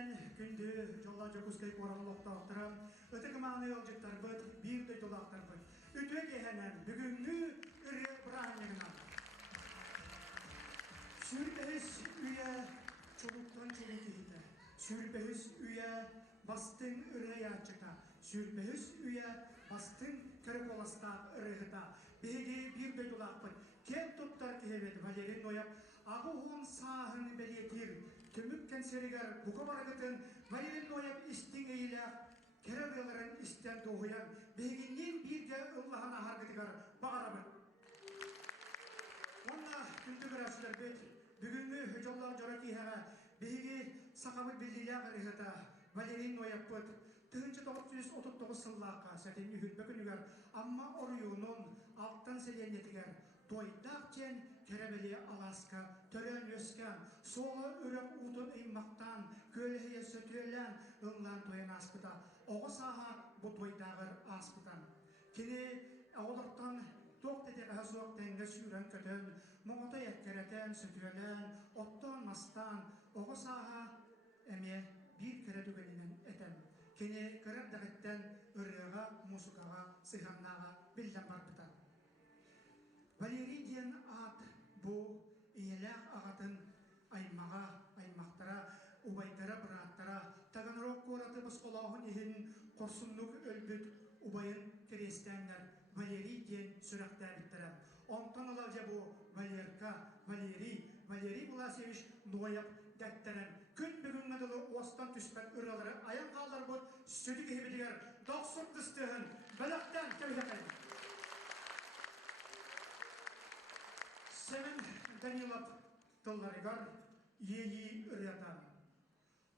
Итинен күнді жолла жокускай кораллоқтақтырам, өтігіманы олжыттар бұд, бірді жолақтар бұд. Үтіе кехенен бүгінгі үрі бұранлығынан. Сүрбәйіз үйе çoluktan çoluk ehide. Sürbehüs üye bastın ırığı açıkta. Sürbehüs üye bastın karakolasta ırığıda. Begi bir bedulakpın. Ket tuttar kehebedi Valerin Noyap. Ağuğun sahını belyetir. Tümükken serigar buka barakıtın. Valerin Noyap istin eyle. Kerabyaların isten doğuyan. Beginin bir de Allah'ına hargıtıgar. Bağırabın. Onunla küldü bırasılar bet. Бүгінгі жоллар жорaki хәға бейгі сақабы білділі ағырығыда Валерин Нояппыт 1939 сыллаққа сәтенгі хүлбекінігер амма орыюының алтын селенетігер тойдақ чен керебелі Аласка төрен өскен солы үрек ұтын иммақтан көліге сөтелен ұңлан тойын аспыта оғы саға бұ тойдағыр аспытан кені ауылықтан Тоқ тетек азуақ тәңгі сүйрен көтін, мұғыта еткеретін сөтуелен, оттан мастан, оғы саға әме бір кірі дүгенінен әтен. Кені кіріп дәғіттен үріға, музыкаға, сыйғаннаға білден барбытан. Валерий ден ат бұ иеләқ ағатын аймаға, аймақтара, убайтара, бұраттара, тағанырок қораты бұсқолауын ехін қорсынлық өлбіт убайын керестәңдер Валерий ден сүрәқтә біттірім. Онтан олар жа бұ Валерий Власевич Нояп дәттірім. Күн бүгін мәділі остан түспәт үралары аян қалдар бұд сөді кехебедігер доқсық дыстығын біліқтен кәугеқен. Сәмін Данилов тылларығар ейі үрятан.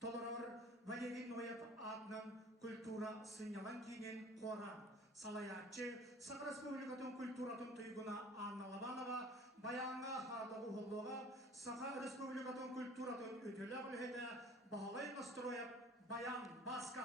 Толарар Валерий Нояп адынан культура сынялан кейген қора. Салаятчы, Сақ Республикатын культуратын түйгіна Анна Лабанова, Баянға Хадоғы Холлоға, Сақа Республикатын культуратын өтелі ғылғеде бағалай настрояп Баян Басқа.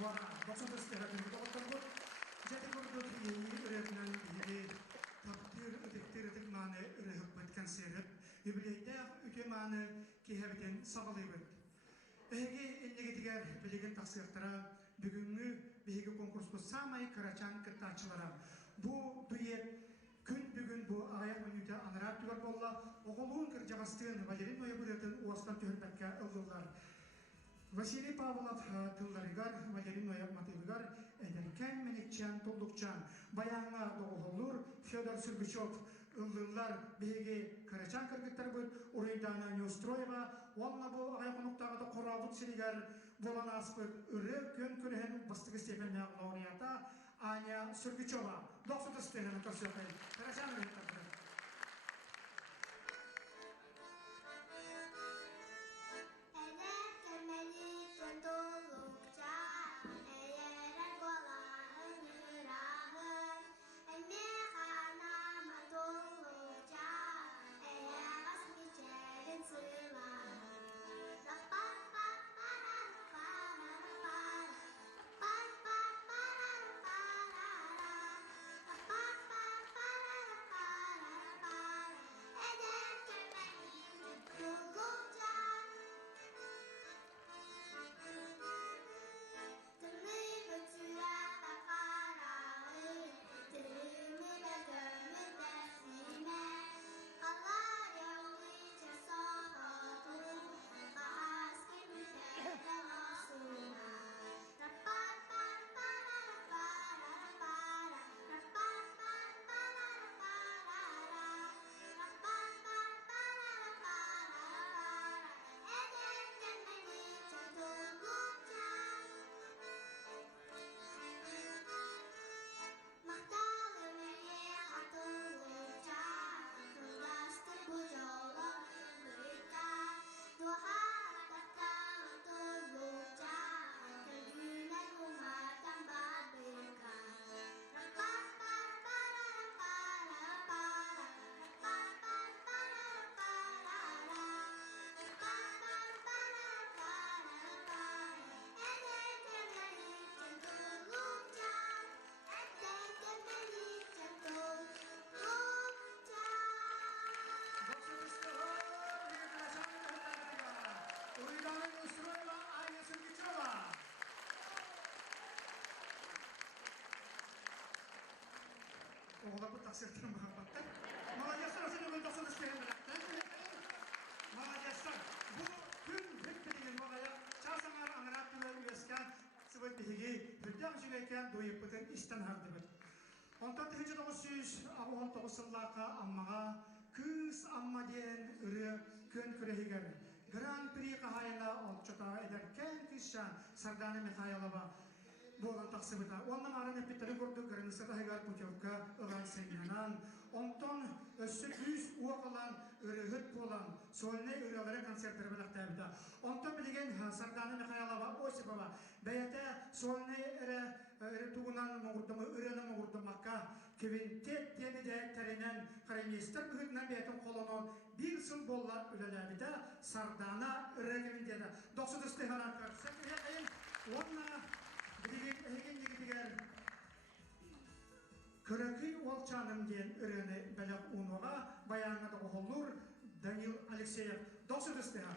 Вара, боксудас терапия доктор. Jadi kurdo kiri üretmen biri taptır ötektir mane ürehip bitken serip ibileyde üke mane kihebiten sağlayıbıt. Ege ennege diger bilegen taksirtara bugünkü bihege konkursku samay karaçan kıttaçılara bu duyet gün bugün bu ayak minüte anarap tüver bolla oğulun kırcağastığın Valerin Noyaburet'in uastan tühürbekke ıldırlar. Василий Павлов тылларыгар, Валерий Нояк матылыгар, эдеркен менекчен толдукчан, баяңа доғолур, Федор Сургучев ыллылар беге карачан кыргыттар бұд, Урейдана Неустроева, онна бұл аяқонуқтағыда қорабыт сиригар болан аспыд, үрі көн күрген бастығы степенне лауреата Аня Сургучева. 90 степені көрсөкін. Карачан кыргыттар. Oğlan bu taksirtini muhabbetten. Malatyaslar asıl bir tasarı isteyenlerden. Malatyaslar. Bu tüm hükmediğin malaya çarsanlar anırattılar üyesken sıvıt bihigi hüddem şüveyken doyup bütün işten hardıbıt. Ondan 1919 yıllarca ammağa kız amma diyen ürü kön kürehiger. Grand Prix kahayla olçota ederken kışan Sardane Mikhailova bolan taksibita. Ondan aran epitleri gördü kırmızı haygar putyovka ıran senyanan. Ondan össük yüz uakalan ürühüt bolan solne ürüleri konsertleri bilaktabita. Ondan bilgen Sardane Mikhailova Osipova beyete solne tuğunan muğurdumu ürünü muğurdumakka kevintet diyeni de terinen karayminister büyütünen beyetin kolonun bir sıl bolla ülelebide Sardana ürügemin diyede. 90 istiharan karşısak eyleyin. Onunla bilgen ehegen diger Kırıkı Olçanım diyen ürünü belak unuğa bayanına da olur Danil Alekseyev. 90 istiharan.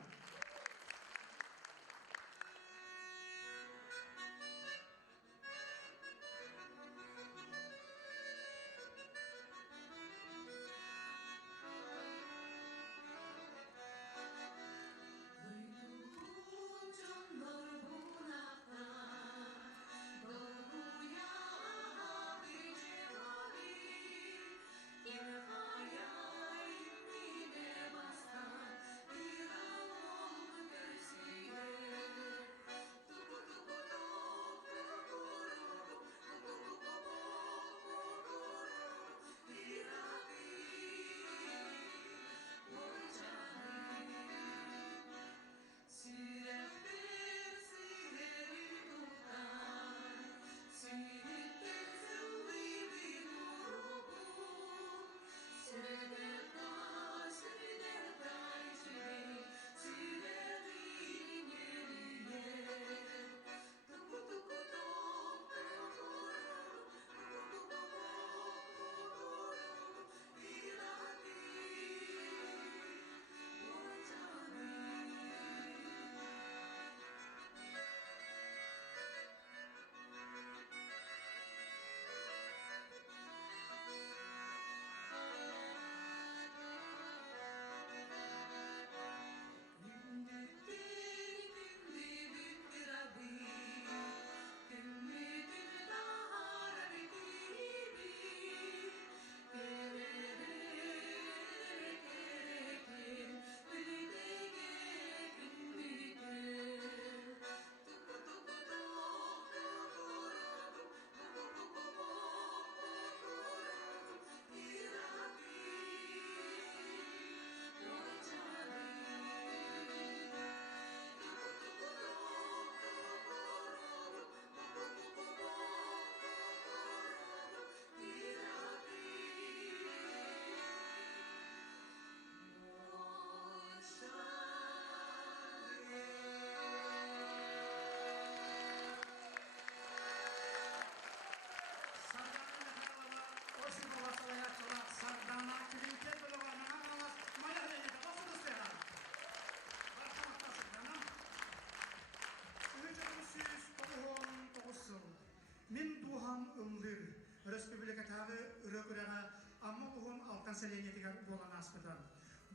населениетигер болан аспыдан.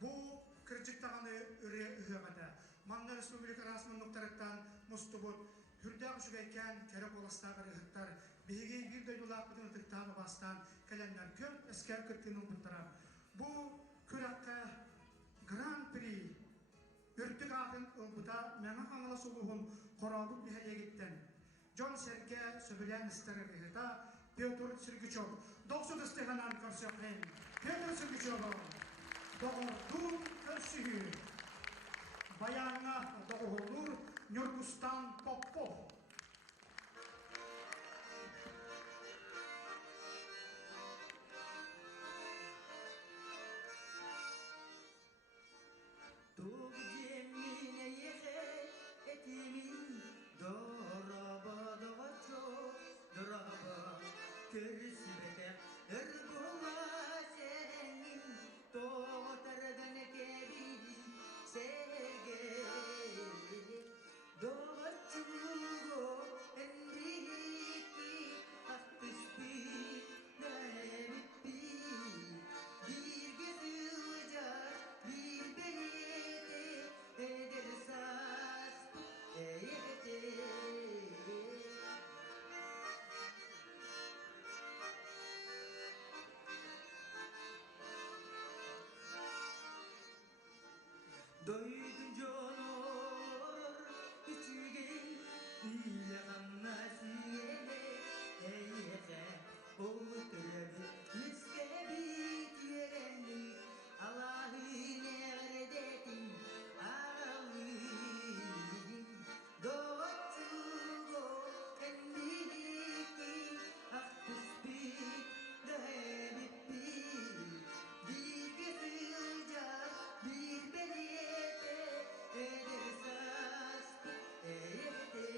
Бу кырчыктаганы үре үһөгата. Манна республика расмынныктарыттан мустубут хүрдәк үшүгәйкән кәрі боластагы рыхыттар биһиги бир дойдулаакпытын тыктааны бастан кәләннәр көр эскәр кырткынын буттара. Бу күрәккә Гран-при үртүк атын ылбыта мәңә аңла сулуһун коралдык биһәлегиттен. Джон Серге сөбүлән истәрәгәһетә Петр Сергичев. Доксуд Стефанан Корсёклен. Петр Сергичев. Догордун көрсүһү. Баянга догордур Нюргустан Попов. Doydun canor küçüğün bile anlasıyene eyse oğutları müskebit yerenli Allah'ın erdetin ağalın doğatçuğu endiki aktıspit dehebippi bir gezilca bir beliyete edersas eyete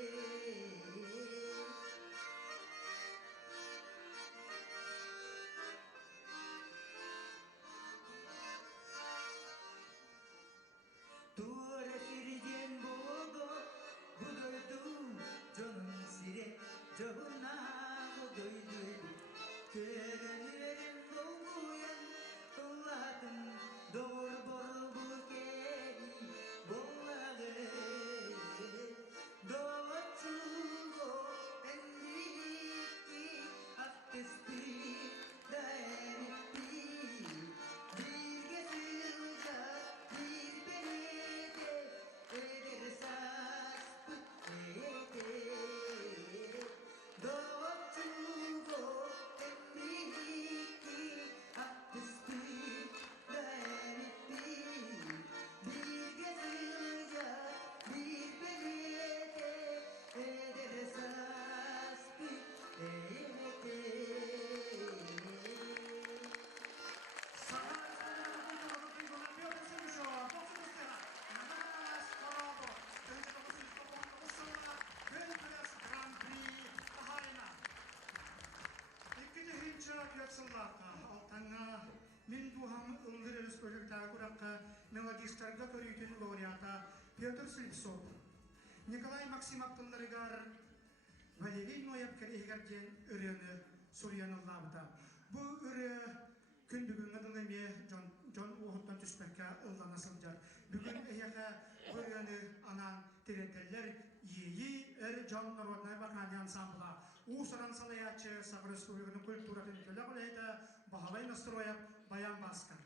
Tuğra sirgen boğdu bu doydu canım sire canına bu doydu Körenlerin dolguyan Allah'ın doğru bol bu kedi bolladı Doğaçuğu endiki aktıstı dayanıttı Bir gezilca bir belede eder saspı eyete Doğaçuğu endiki aktıstı dayanıttı Bir gezilca bir belede eder saspı eyete Min duham ıldır Республикада куракка мелодистарга көрүйтүн лауреата Петр Слепцов. Николай Максимовтунларыгар Валерий Нояб керегерден өрөнү сурьяныллабыта. Бу өрө күн бүгүн адылыме Жон Уохуттан түспекке ыллана сылжар. Бүгүн эяка өрөнү анан тирекеллер ии Жон народная вокальный ансамбла. Усаран салаячы Сахар Республиканын культура тенителя кулайда Бахалай настроя Баян Баскар.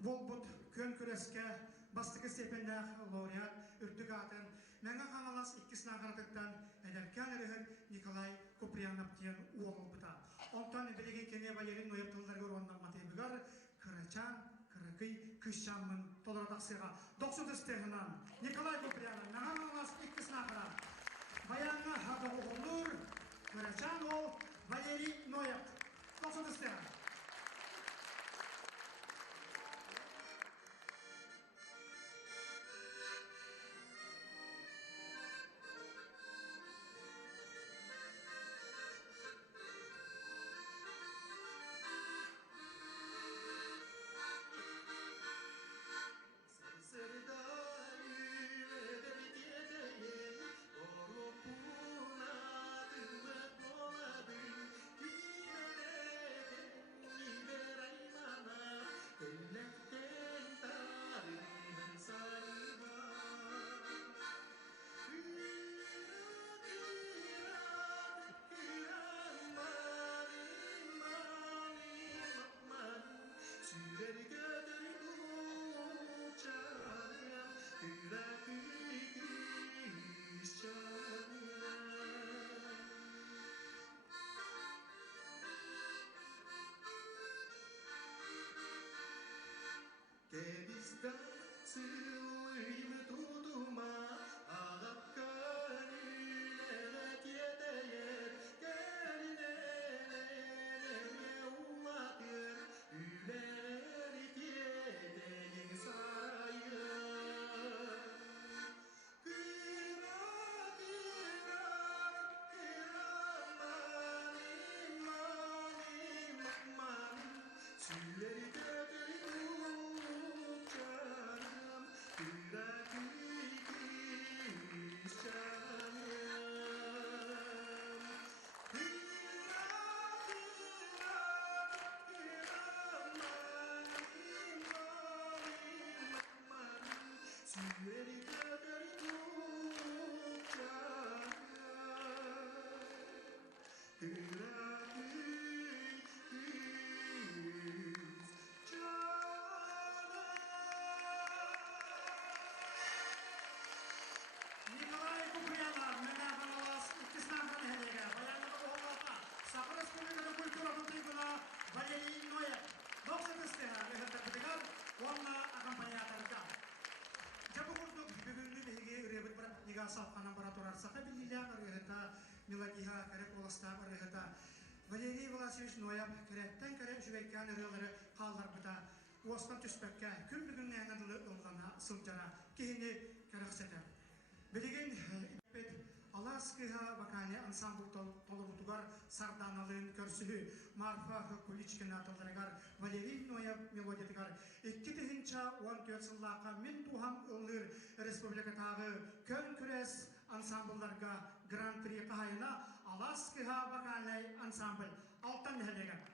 Волбут көн күреске бастығы степендах лауреат үрдік атын мәңі қаңалас иккісін ағартыктан әдәпкен әрігін Николай Куприянов тиен уолыл бұта. Онтан білеген кене Валерий Ноев тылдар көруандан матебігар Кырачан, Кыракый, Кышчанмын толырадақсыға. 90-тыстығынан Николай Куприянов мәңі қаңалас иккісін ағырат. Баянға хады оғылыр, Кырачан ол Валерий Ноев. 90-тыстығынан. Валерий Власевич Ноев кереттен кере жүгейкен үрелері қалдар бұта. Осынан түспекке күн бүгін әңгіділі ұлғана сылжара кейіне керексеті. Білеген Аласкыға вокальный ансамбль толығытуғар Сарданалын көрсілі Марфа Куличкин атылдырығар Валерий Ноев мелодиятығар 2-14 сыллаққа мен туғам ұлыр республикатағы көн күрес ансамбльларға гран-при қайына Аласкыға вокальный ансамбль алтан әлеген.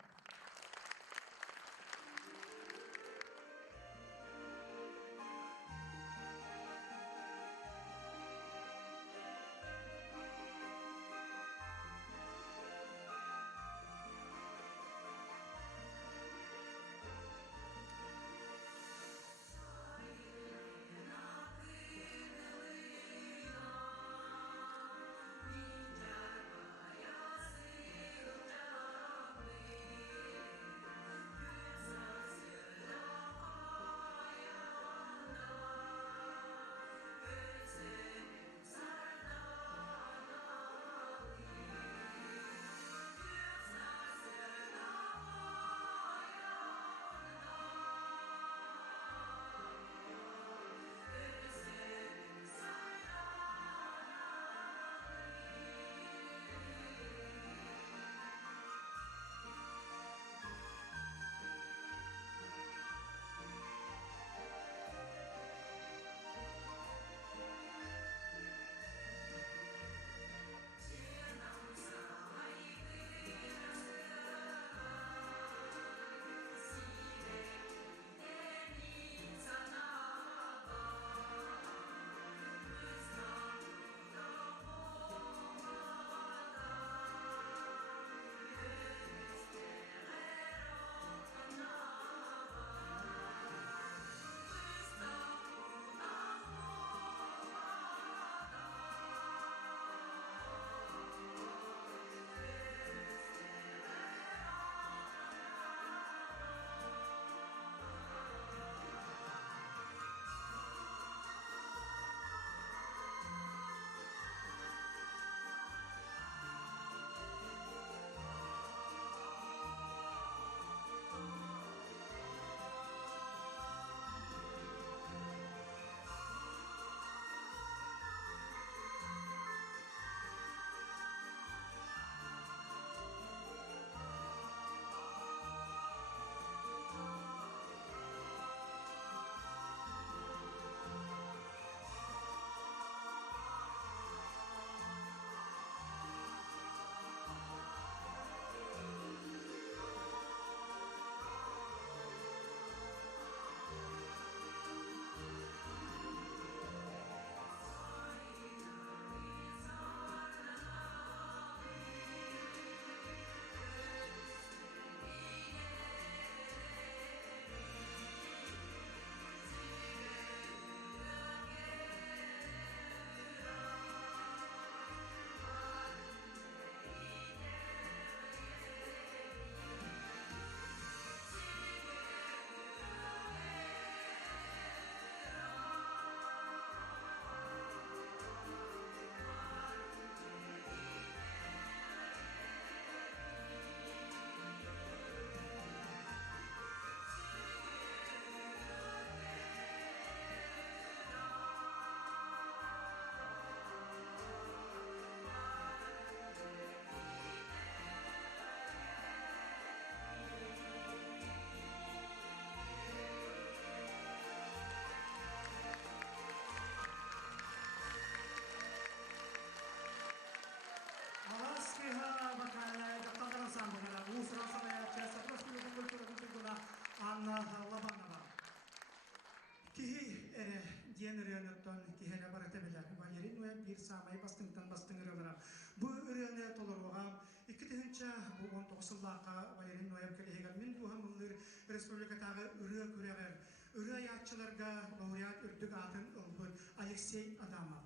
19 Валерий Нояб келеген мен дуһамыллар республикатагы үрө күрәгәр үрө аятчыларга лауреат үрдүк атын ылбыт Алексей Адамов.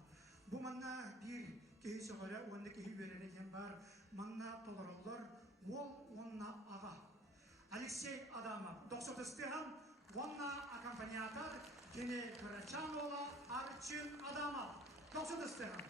Бу манна бир кеһи сөгөлө онда кеһи беререген бар манна толороллор ол онна ага. Алексей Адамов 900-тыгам онна аккомпаниатор Кене Карачанова Арчин Адамов 900-тыгам.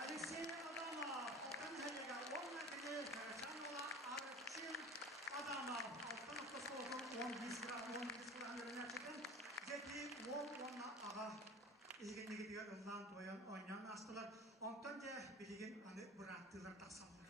Алексей Адамов, Алтан Хәлегә, онна Кене Карачанова Арчин Адамов, Алтан Автосколы 15 грамм өрнәчәкен, Дети онна ага игенеге дигән ылдан тоян ойнан астылар, онтан да билеген аны быраттылар тасалар.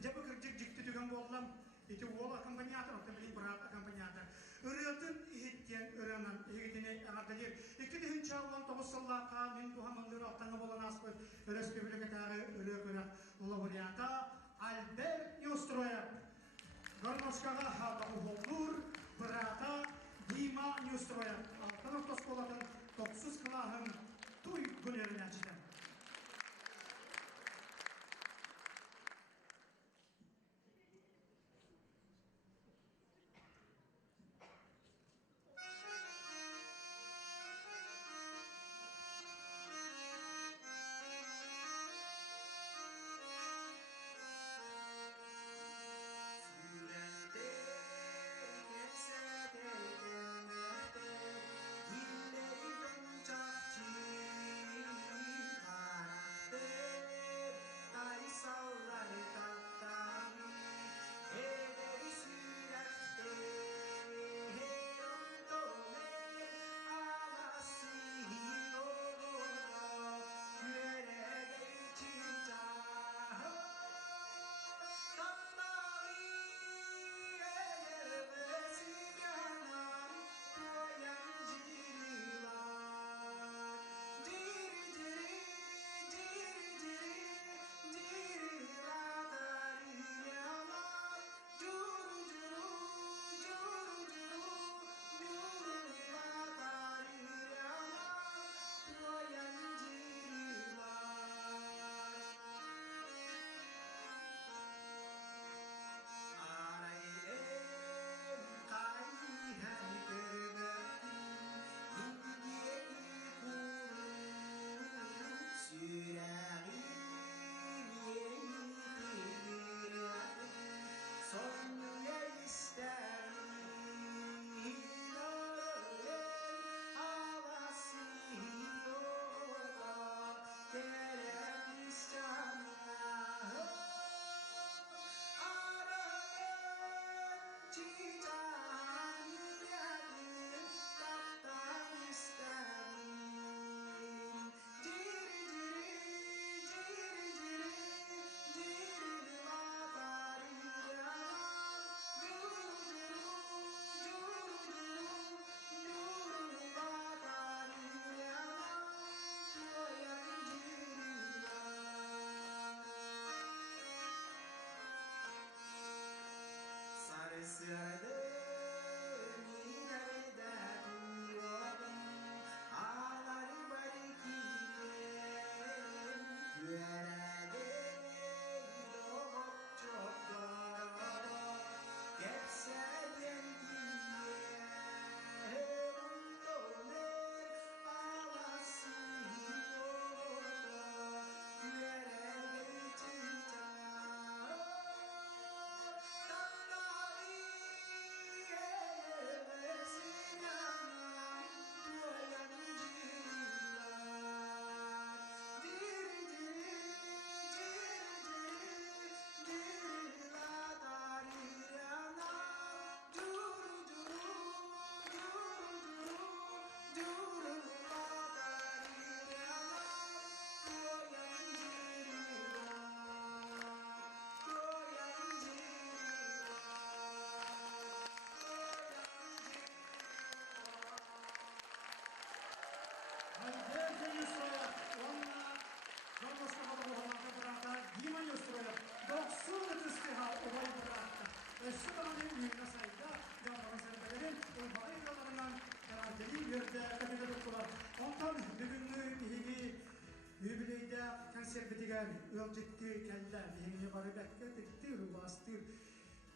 Дәбе кирҗик җикте дигән булдым. Ити ол аккомпаниатор, отабили брат аккомпаниатор. Үрәтен иһеттен үрәнән игетене агадыр. 2019 елларга мин туһамлыр алтаңа булган аспы республикадагы өрәкөрә лауреата Альберт Нюстроев. Гармошкага хатагы булдур брата Дима Нюстроев. Алтын автосколатын 900 кылагын туй гөләренә җитә.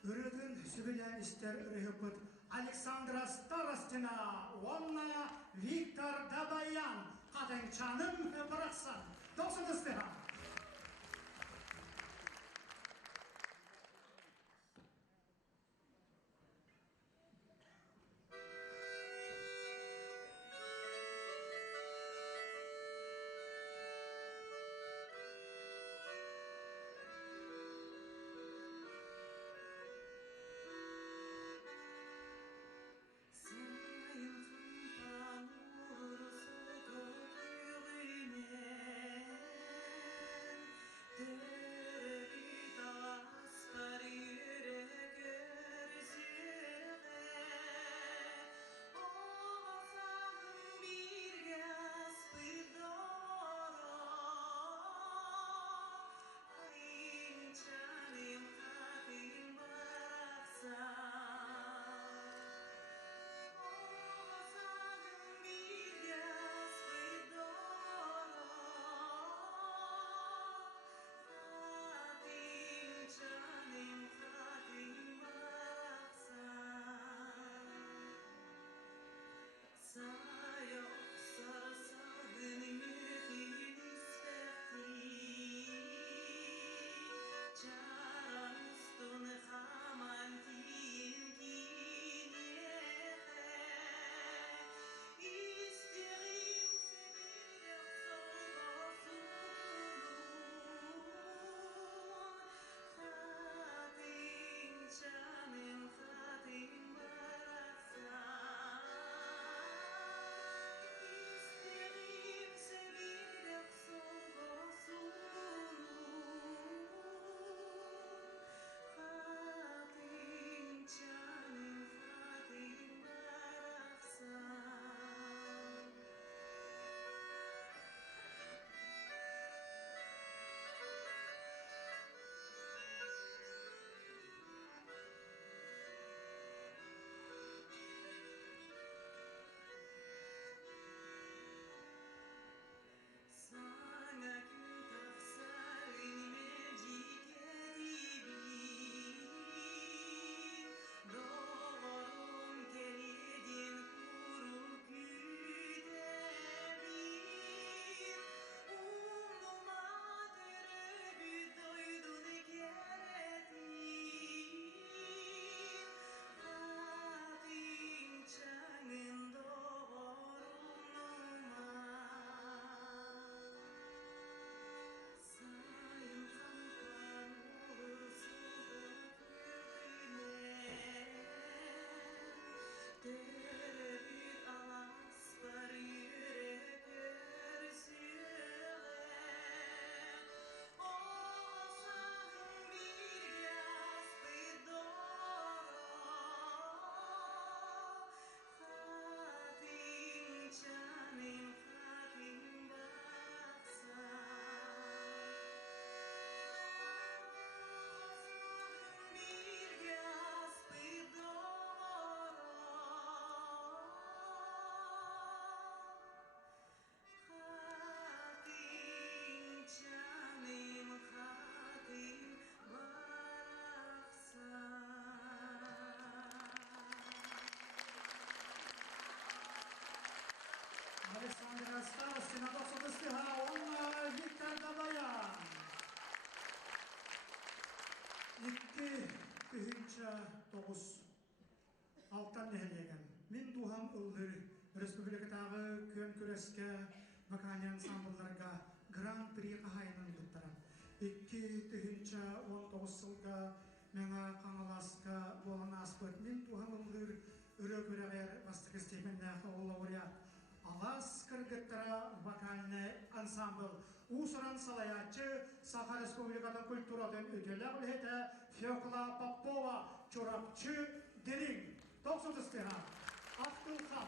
Ürüdün sübülen ister ürühüpüt Alexandra Starostina, Onna Viktor Dabayan, Kadınçanın bıraksan. Doksun istiha. Alexandra Starostina, doksun istiha. Onna Viktor Dabayan. İtti ühünçe dokuz. Alttan nehirlegen. Min duham ıldır. Respublikadağı kön küreske bakanyan sambıllarga Grand Prix kahayının tuttarım. İki ühünçe 19 yılga mena kanalaska bolan aspet. Min duham ıldır. Ürü küreğer bastık isteğmende laureat. Alas kırgıttıra vakalne ansambl. Usuran salayatçı Sakha Respublika'da kulturadan ödüller hete Fyokla Popova çorapçı derin. 90 istiha. Abdülhan.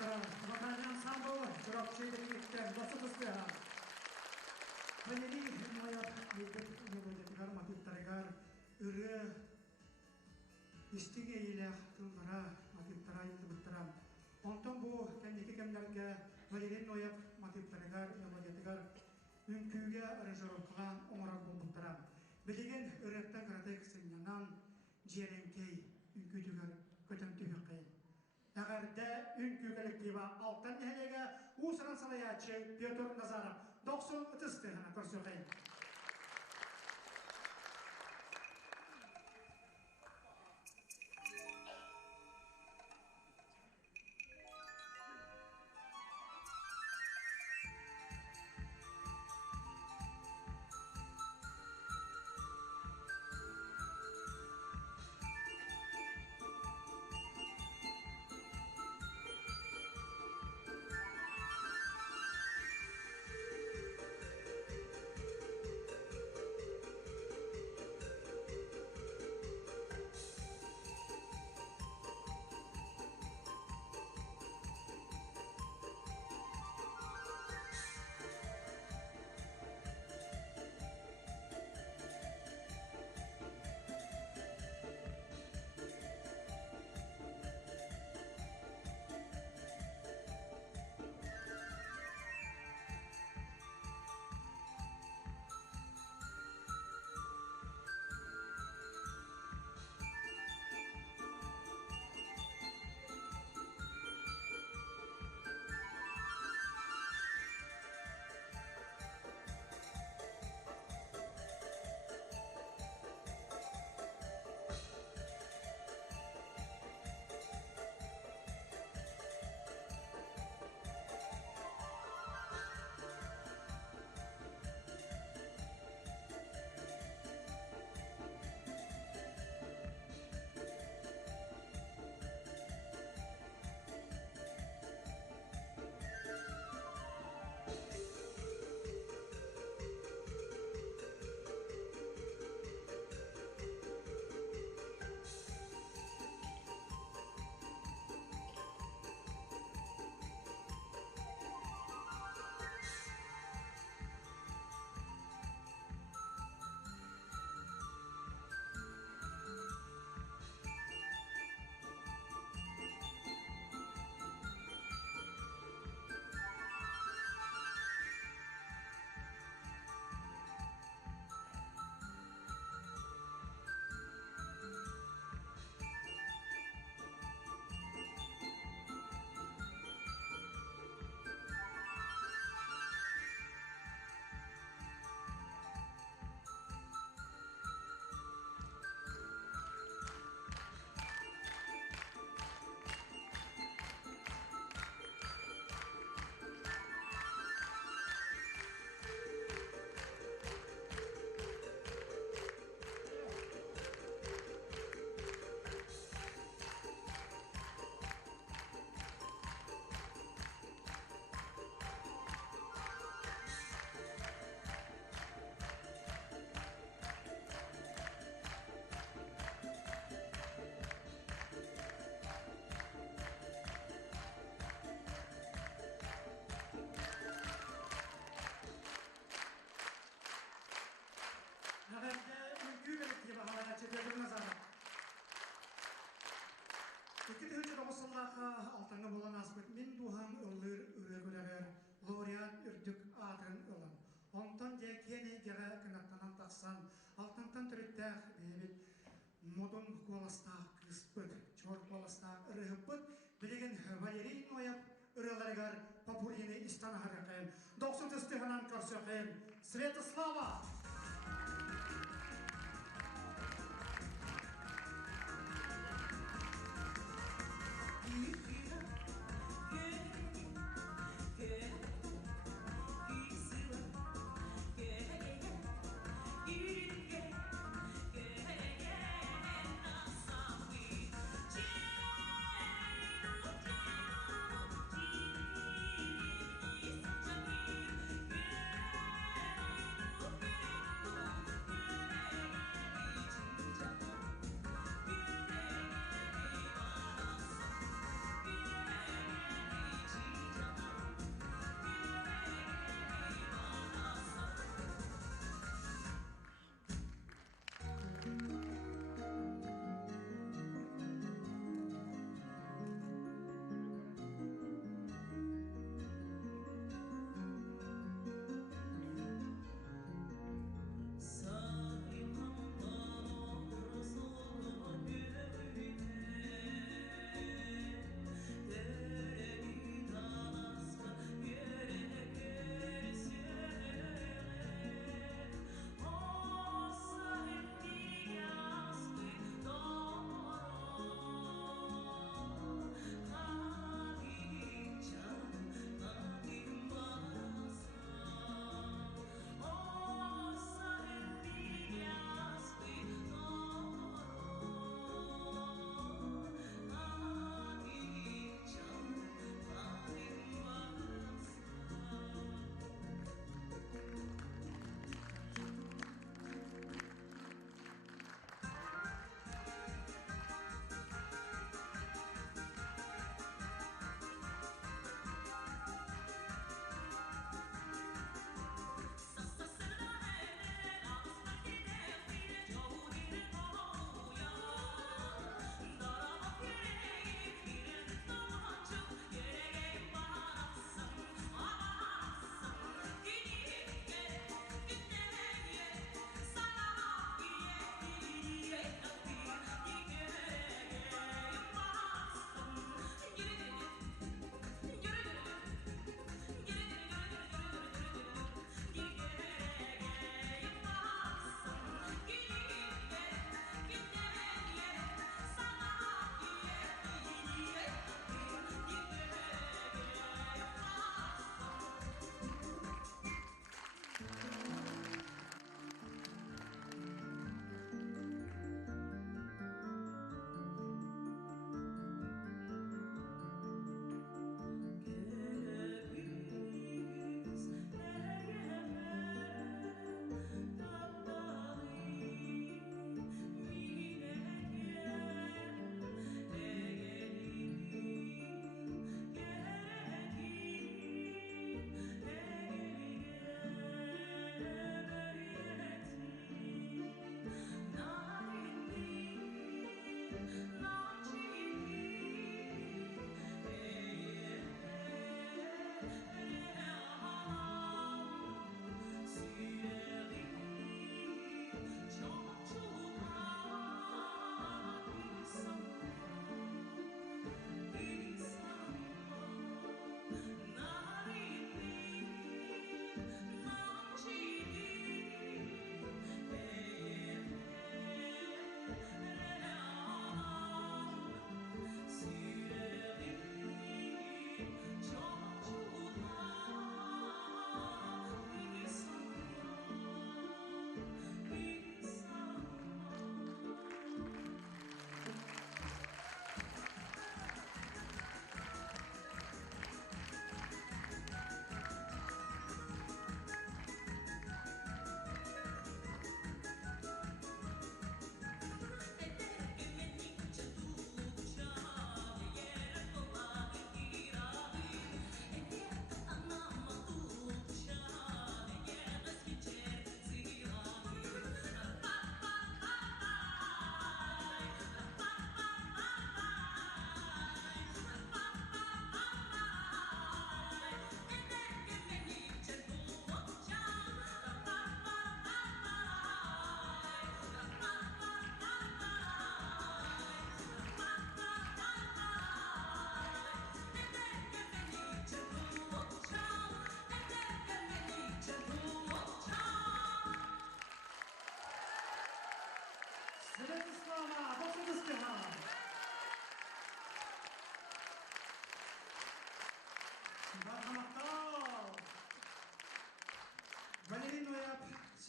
Вокальный ансамбль Журабчий Дмитрий Досутуспеха. Валерий Моя Мелодитигар Матиптаригар Үрі Истиге еле тылдыра Матиптара елдібіттара. Онтон бұл кәндекі кәмдерге Валерий Нояп Матиптаригар Мелодитигар Үнкүйге аражырылқыған оңырак болбыттара. Білеген үреттен қаратайық сенянан жеренкей үнкүйдігер көтен түйіққайын. Әғәрді үнкүй коллектива алтын әлеге ұсыран салаячы Петр Назаров 90 ұтысты ғана көрсіқайын. Алтаңа болан аспыт мен духан ыллыр үрегілер лауреат үрдік адырын ылын. Онтан де кені геға кінаттанан тақсан, алтантан түріттәқ бейбіт модун қоластақ кыспыт, чор қоластақ ұрығыппыт, білеген Валерий Нояп ұрығарығар популины истана харақайын. 90 тыстығынан көрсеқайын. Светослава! Yeah.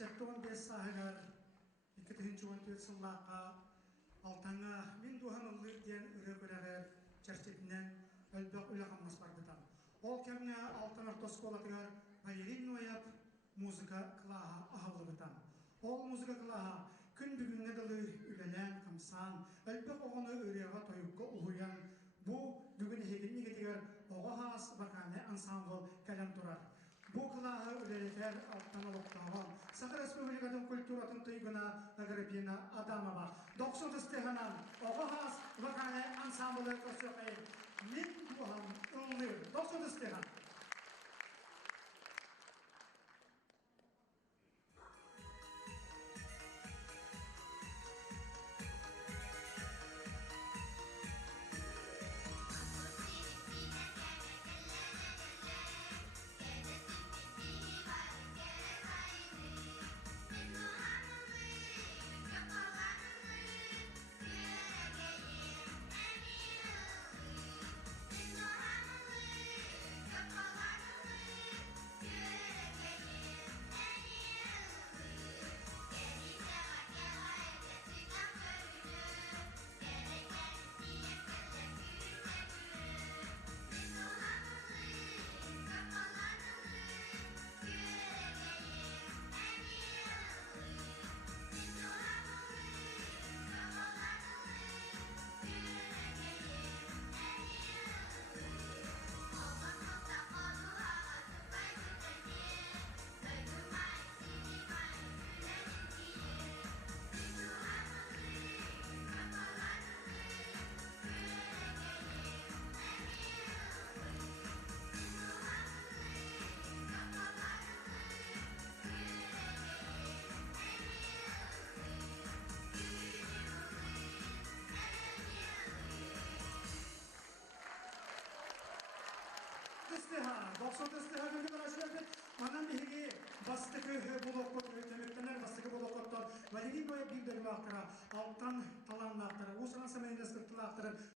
Септон бес сағығар 2014 сыллаққа алтаңа мен духан ұллыр ден үрі көрәғер чәрчетінен өлбәқ үліғамнас бар бұтам. Ол кәміне алтын артосколатығар балерин ойап музыка қылаға ағылы бұтам. Ол музыка қылаға күн бүгінгі дылы үлелен, қымсан, өлбәқ оғыны өрияға тойыққа ұғыян. Бұ бүгін егін егетігер оға хас бақаны ансамбл кәлем тұрар. Бу кылаһы үлелетер алтан олуктаган Сахар Республикатын культуратын тыйгына Агриппина Адамова 90 стеханан Огахас вокальный ансамбль көрсөкөй Мин туган уллы 90 стехан Манан биһиги бастыгы булоккот өтөмөктөнөр бастыгы булоккоттон Валерий Ноя билдерилактыра алтан таланлактыра усран самайнас кыттылактырын